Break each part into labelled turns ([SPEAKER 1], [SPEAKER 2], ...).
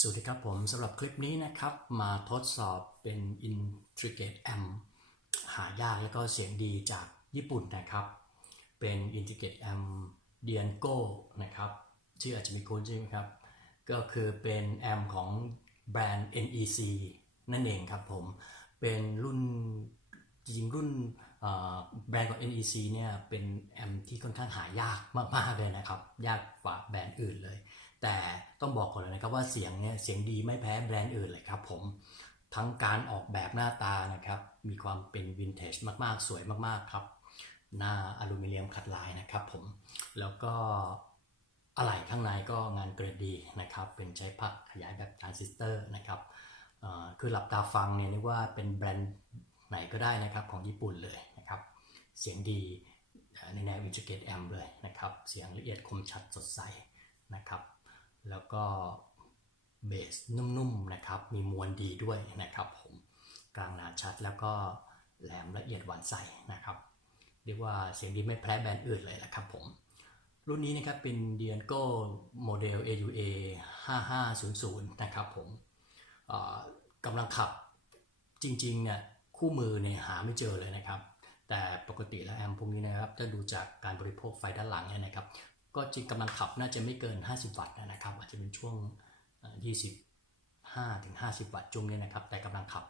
[SPEAKER 1] สวัสดีครับผมสำหรับคลิปนี้นะครับ มาทดสอบเป็น Intricate Amp หายากแล้วก็เสียงดีจากญี่ปุ่นนะครับ เป็น Intricate Amp d i a n g o นะครับชื่ออาจจะมีคุ้นใช่ไหมครับ ก็คือเป็นแอมของแบรนด์ NEC นั่นเองครับผม เป็นรุ่นจริงๆรุ่นแบรนด์ของ NEC เนี่ยเป็นแอมที่ค่อนข้างหายากมากๆเลยนะครับ ยากกว่าแบรนด์อื่นเลย แต่ต้องบอกก่อนเลยนะครับว่าเสียงเนี่ยเสียงดีไม่แพ้แบรนด์อื่นเลยครับผมทั้งการออกแบบหน้าตานะครับมีความเป็นวินเทจมากๆ สวยมากๆครับ หน้าอลูมิเนียมขัดลายนะครับผมแล้วก็อะไหล่ข้างในก็งานเกรดดีนะครับ เป็นใช้ผักขยายแบบทรานซิสเตอร์นะครับคือหลับตาฟังเนี่ยนึกว่าเป็นแบรนด์ไหนก็ได้นะครับของญี่ปุ่นเลยนะครับเสียงดีในแนว Intricate Amp เลยนะครับ เสียงละเอียดคมชัดสดใสนะครับ แล้วก็เบสนุ่มๆนะครับ มีมวลดีด้วยนะครับผม กลางหนาชัดแล้วก็แหลมละเอียดหวานใสนะครับ เรียกว่าเสียงดีไม่แพ้แบรนด์อื่นเลยนะครับผม รุ่นนี้นะครับเป็น d i a n g o โมเดล AUA 5500 นะครับผมกำลังขับจริงๆเนี่ยคู่มือเนี่ยหาไม่เจอเลยนะครับ แต่ปกติแล้วแอมพวกนี้นะครับถ้าดูจากการบริโภคไฟด้านหลังเนี่ยนะครับ ก็จริงกำลังขับน่าจะไม่เกิน 50 วัตต์นะครับ อาจจะเป็นช่วงเอ่อ25ถึง50 วัตต์จุ่มเนี่ยนะครับ แต่กำลังขับ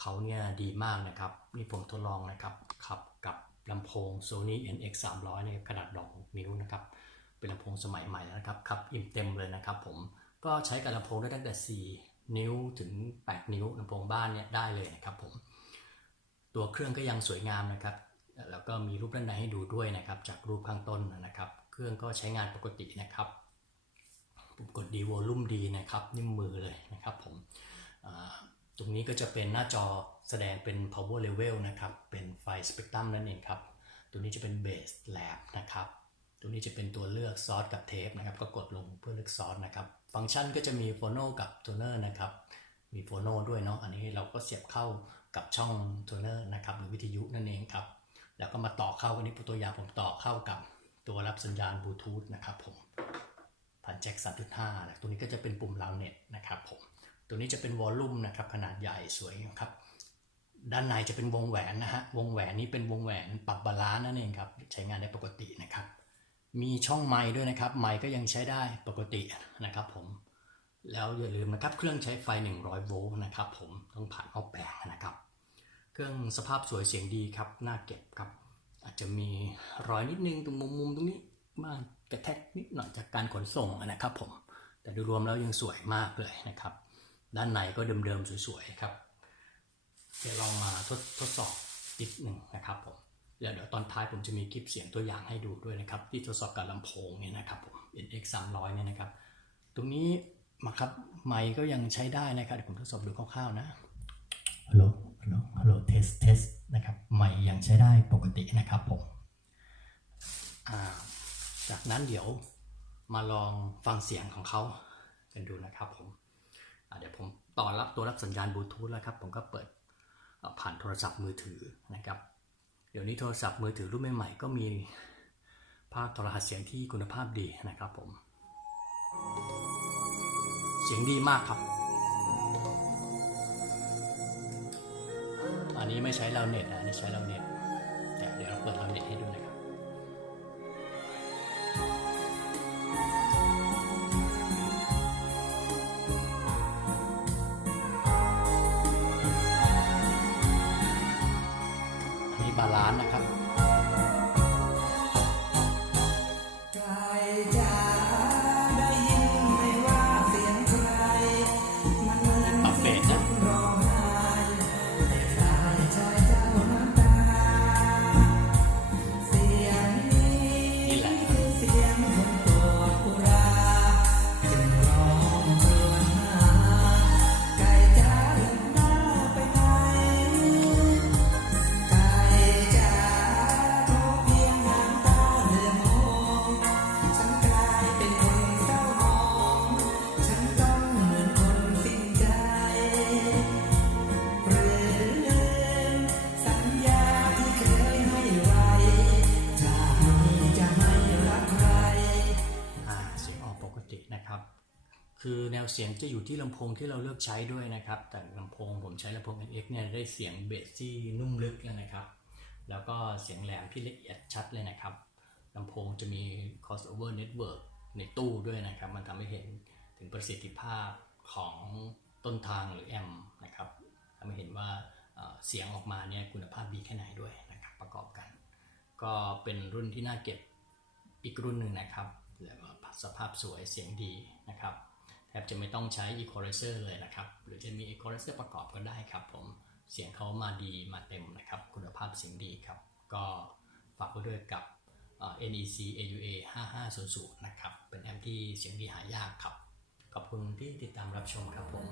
[SPEAKER 1] เขาเนี่ยดีมากนะครับ นี่ผมทดลองนะครับ ขับกับลำโพง Sony NX 300เนี่ขนาดดอกนิ้วนะครับ เป็นลำโพงสมัยใหม่แล้วนะครับขับอิ่มเต็มเลยนะครับผมก็ใช้กับลำโพงได้ตั้งแต่ 4 นิ้วถึง 8 นิ้วลำโพงบ้านเนี่ยได้เลยนะครับผมตัวเครื่องก็ยังสวยงามนะครับ แล้วก็มีรูปด้านในให้ดูด้วยนะครับ จากรูปข้างต้นนะครับ เครื่องก็ใช้งานปกตินะครับปุ่มกดดีวอลลุ่มดีนะครับ นิ่มมือเลยนะครับผมตรงนี้ก็จะเป็นหน้าจอแสดงเป็น power level นะครับ เป็นไฟ spectrum นั่นเองครับ ตัวนี้จะเป็น base lab นะครับ ตัวนี้จะเป็นตัวเลือกซอสกับเทปนะครับ ก็กดลงเพื่อเลือกซอสนะครับ ฟังก์ชันก็จะมีโฟโนกับโทนเนอร์นะครับ มีโฟโนด้วยเนาะ อันนี้เราก็เสียบเข้ากับช่องโทนเนอร์นะครับ หรือวิทยุนั่นเองครับ แล้วก็มาต่อเข้าอันนี้ตัวอย่างผมต่อเข้ากับ ตัวรับสัญญาณบลูทูธนะครับผมผ่านแจ็ค3.5นะตัวนี้ก็จะเป็นปุ่มราวเน็ตนะครับผมตัวนี้จะเป็นวอลลุ่มนะครับขนาดใหญ่สวยครับด้านในจะเป็นวงแหวนนะฮะวงแหวนนี้เป็นวงแหวนปรับบาลานซ์นั่นเองครับใช้งานได้ปกตินะครับ มีช่องไมค์ด้วยนะครับ ไมค์ก็ยังใช้ได้ปกตินะครับผมแล้วอย่าลืมนะครับเครื่องใช้ไฟ 100 โวลต์นะครับผมต้องผ่านออกแบบนะครับ เครื่องสภาพสวยเสียงดีครับน่าเก็บครับ อาจจะมีรอยนิดนึงตรงมุมมุมๆตรงนี้บ้างกระแทกนิดหน่อยจากการขนส่งนะครับผมแต่โดยรวมแล้วยังสวยมากเลยนะครับ ด้านในก็เดิมๆสวยๆครับเดี๋ยวลองมาทดทดสอบนิดหนึ่งนะครับผมเดี๋ยวเดี๋ยวตอนท้ายผมจะมีคลิปเสียงตัวอย่างให้ดูด้วยนะครับ ที่ทดสอบกับลำโพงเนี่ยนะครับผม NX 300เนี่ยนะครับ ตรงนี้มาครับไมค์ก็ยังใช้ได้นะครับเดี๋ยวผมทดสอบดูคร่าวๆนะฮัลโหล ฮัลโหลฮัลโหลเทสเทสนะครับไมค์ยังใช้ได้ปกตินะครับผมาจากนั้นเดี๋ยวมาลองฟังเสียงของเขากันดูนะครับผมเดี๋ยวผมต่อรับตัวรับสัญญาณบลูทูธแล้วครับ ผมก็เปิดผ่านโทรศัพท์มือถือนะครับ เดี๋ยวนี้โทรศัพท์มือถือรุ่นใหม่ๆก็มีภาคโทรหัสเสียงที่คุณภาพดีนะครับผม เสียงดีมากครับ อันนี้ไม่ใช้เราเน็ตนะอันนี้ใช้เราเน็ตแต่เดี๋ยวเราเปิดเราเน็ตให้ดูนะครับมีบาลานซ์นะครับ
[SPEAKER 2] คือแนวเสี
[SPEAKER 1] ยงจะอยู่ที่ลำโพงที่เราเลือกใช้ด้วยนะครับ แต่ลำโพงผมใช้ลำโพง NX เนี่ยได้เสียงเบสที่นุ่มลึกเลยนะครับ แล้วก็เสียงแหลมที่ละเอียดชัดเลยนะครับลำโพงจะมี crossover network ในตู้ด้วยนะครับ มันทำให้เห็นถึงประสิทธิภาพของต้นทางหรือแอมป์นะครับทำให้เห็นว่าเสียงออกมาเนี่ยคุณภาพดีแค่ไหนด้วยนะครับประกอบกัน ก็เป็นรุ่นที่น่าเก็บอีกรุ่นหนึ่งนะครับแล้วก็สภาพสวยเสียงดีนะครับ บจะไม่ต้องใช้ equalizer เลยนะครับ หรือจะมี equalizer ประกอบก็ได้ครับผมเสียงเขามาดีมาเต็มนะครับ คุณภาพเสียงดีครับ ก็ฝากไว้ด้วยกับ NEC AUA 5500 นะครับ เป็นแอมป์ที่เสียงดีหายากครับ ขอบคุณที่ติดตามรับชมครับผม